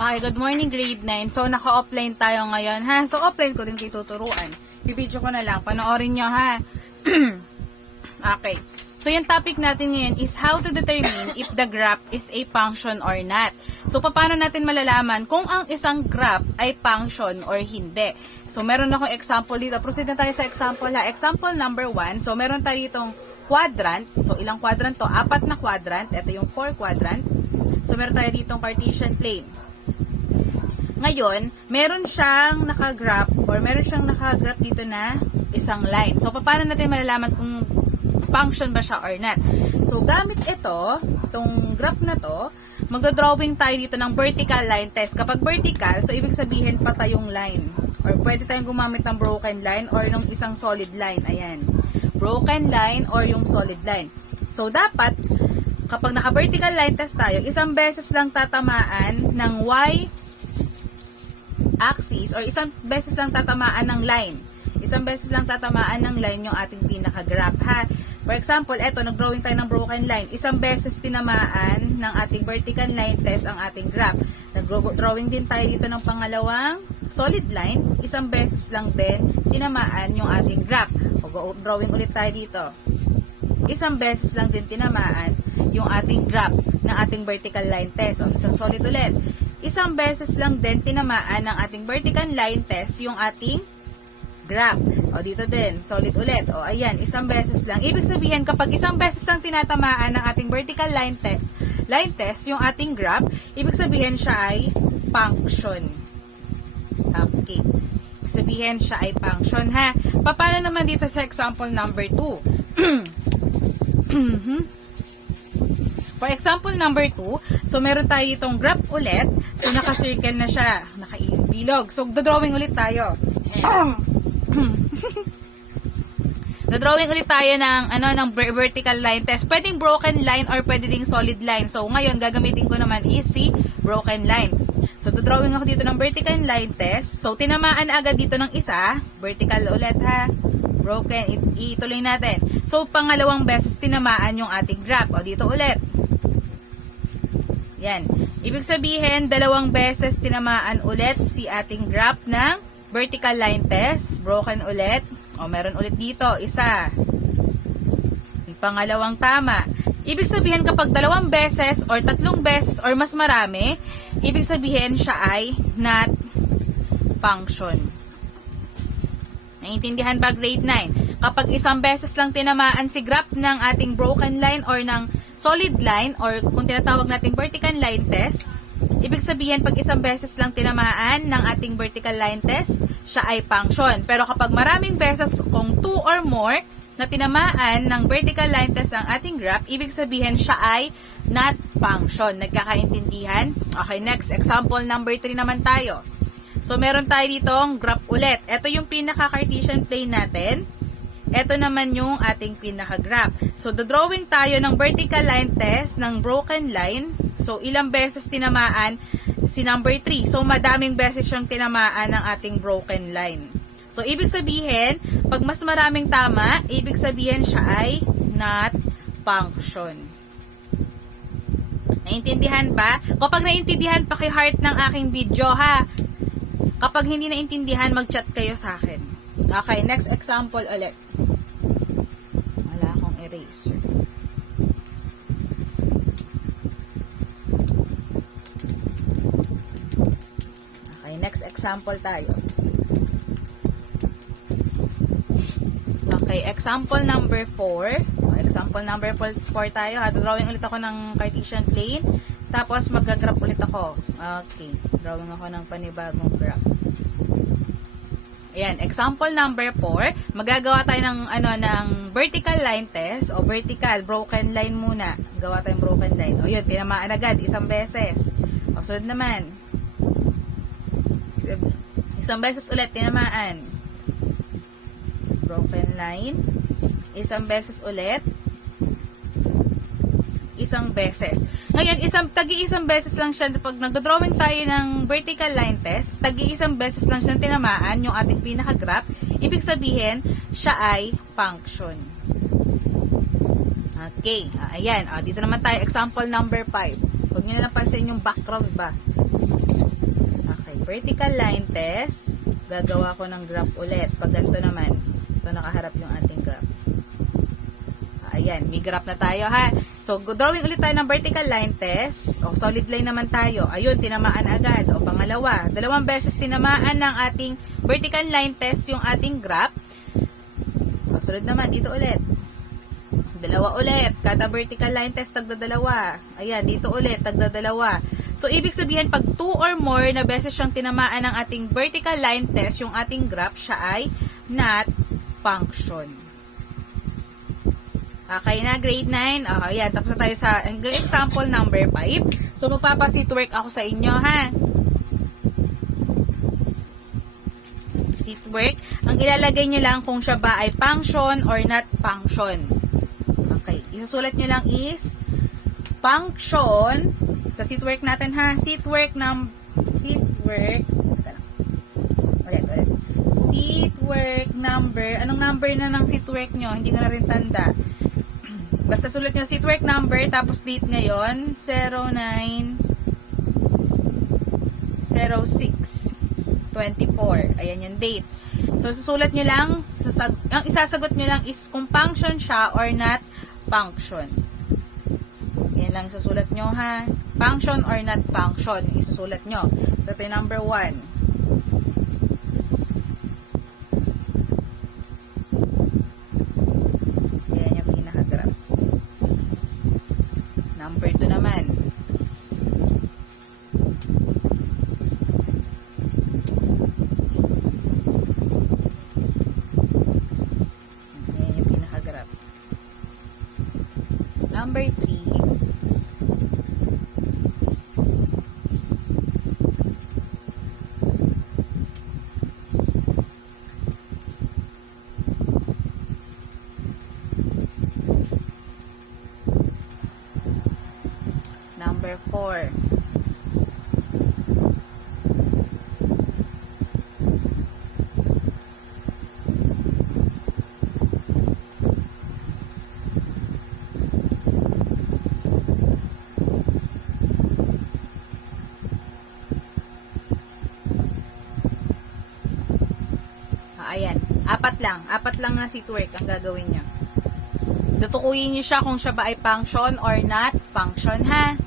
Okay, good morning grade 9. So, naka-offline tayo ngayon, ha? So, offline ko din kayo tuturuan. Bibidyo ko na lang. Panoorin nyo, ha? Okay. So, yung topic natin ngayon is how to determine if the graph is a function or not. So, paano natin malalaman kung ang isang graph ay function or hindi? So, meron akong example dito. Proceed na tayo sa example, ha? Example number 1. So, meron tayo ditong quadrant. So, ilang quadrant to? 4 na quadrant. Ito yung 4 quadrant. So, meron tayo ditong Cartesian plane. Ngayon, meron siyang naka-graph or meron siyang naka-graph dito na isang line. So, paano natin malalaman kung function ba siya or not? So, gamit itong graph na to, magdodrawing tayo dito ng vertical line test. Kapag vertical, so ibig sabihin patay yung line. Or pwede tayong gumamit ng broken line or ng isang solid line. Ayan. Broken line or yung solid line. So, dapat, kapag naka-vertical line test tayo, isang beses lang tatamaan ng y axis or isang beses lang tatamaan ng line. Isang beses lang tatamaan ng line yung ating pinaka-graph, ha? For example, eto, nag-drawing tayo ng broken line. Isang beses tinamaan ng ating vertical line test ang ating graph. Nag-drawing din tayo dito ng pangalawang solid line. Isang beses lang din tinamaan yung ating graph. O, drawing ulit tayo dito. Isang beses lang din tinamaan yung ating graph ng ating vertical line test. O, isang solid ulit. Isang beses lang din tinamaan ng ating vertical line test yung ating graph. O, dito din, solid ulit. O, ayan, isang beses lang. Ibig sabihin, kapag isang beses lang tinatamaan ng ating vertical line test yung ating graph, ibig sabihin siya ay function. Okay. Ibig sabihin siya ay function, ha? Paano naman dito sa example number 2? For example number 2, so meron tayo itong graph ulit. So, naka-circle na siya. Naka-bilog. So, dodrawing ulit tayo. Dodrawing ulit tayo ng vertical line test. Pwedeng broken line or pwede ding solid line. So, ngayon, gagamitin ko naman is si broken line. So, dodrawing ako dito ng vertical line test. So, tinamaan agad dito ng isa. Vertical ulit, ha? Broken. Ituloy natin. So, pangalawang beses tinamaan yung ating graph. O, dito ulit. Yan. Ibig sabihin, dalawang beses tinamaan ulit si ating graph ng vertical line test. Broken ulit. O, meron ulit dito. Isa. Yung pangalawang tama. Ibig sabihin, kapag dalawang beses or tatlong beses or mas marami, ibig sabihin siya ay not function. Naiintindihan ba grade 9? Kapag isang beses lang tinamaan si graph ng ating broken line or ng solid line or kung tinatawag nating vertical line test, ibig sabihin pag isang beses lang tinamaan ng ating vertical line test, siya ay function. Pero kapag maraming beses, kung 2 or more na tinamaan ng vertical line test ang ating graph, ibig sabihin siya ay not function. Nagkakaintindihan? Okay, next. Example number 3 naman tayo. So, meron tayo ditong graph ulit. Ito yung pinaka-Cartesian plane natin. Ito naman yung ating pinaka-graph. So, drawing tayo ng vertical line test ng broken line. So, ilang beses tinamaan si number 3. So, madaming beses siyang tinamaan ng ating broken line. So, ibig sabihin, pag mas maraming tama, ibig sabihin siya ay not function. Naintindihan ba? Kapag naintindihan, paki-heart ng aking video, ha? Kapag hindi naintindihan, mag-chat kayo sa akin. Okay, next example ulit. Wala akong eraser. Okay, next example tayo. Okay, example number 4. Example number 4 tayo. Drawing ulit ako ng Cartesian plane. Tapos, mag-graph ulit ako. Okay. Drawing ako ng panibagong graph. Ayan. Example number 4. Magagawa tayo ng vertical line test o vertical, broken line muna. Gawa tayong broken line. O yun, tinamaan agad. Isang beses. O, sunod naman. Isang beses ulit, tinamaan. Broken line. Isang beses ulit. Isang beses. Ngayon, tagi-isang beses lang siya, pag nag-drawing tayo ng vertical line test, tagi-isang beses lang siya tinamaan yung ating pinaka-graph, ibig sabihin, siya ay function. Okay, ayan. Dito naman tayo, example number 5. Huwag nyo na lang pansin yung background ba. Okay, vertical line test. Gagawa ko ng graph ulit. Pag ganito naman, ito nakaharap yung ating graph. Ayan, may graph na tayo ha. So, drawing ulit tayo ng vertical line test. O, solid line naman tayo. Ayun, tinamaan agad. O, pangalawa. 2 beses tinamaan ng ating vertical line test yung ating graph. O, sunod naman, dito ulit. 2 ulit. Kada vertical line test, tagda-2. Ayan, dito ulit, tagda-2. So, ibig sabihin, pag 2 or more na beses siyang tinamaan ng ating vertical line test, yung ating graph, siya ay not function. Okay na, grade 9. Okay, yan. Tapos na tayo sa example number 5. So, magpapasit work ako sa inyo, ha? Sheet work. Ang ilalagay nyo lang kung siya ba ay function or not function. Okay. Isusulat nyo lang is function. Sa sheet work natin, ha? Sheet work. Ulit. Sheet work number. Anong number na ng sheet work nyo? Hindi ko na rin tanda. Basta sulat nyo sheet work number, tapos date ngayon, 09/06/24. Ayan yung date. So, susulat nyo lang, ang isasagot nyo lang is kung function siya or not function. Yan lang susulat nyo, ha. Function or not function. Isusulat nyo. So, ito yung number 1. Number 2 naman. Ayan yung pinaka-graph. Number 3. Number 4. Ayan. Apat lang na sheet work ang gagawin nyo. Tutukuyin nyo siya kung siya ba ay function or not function, ha?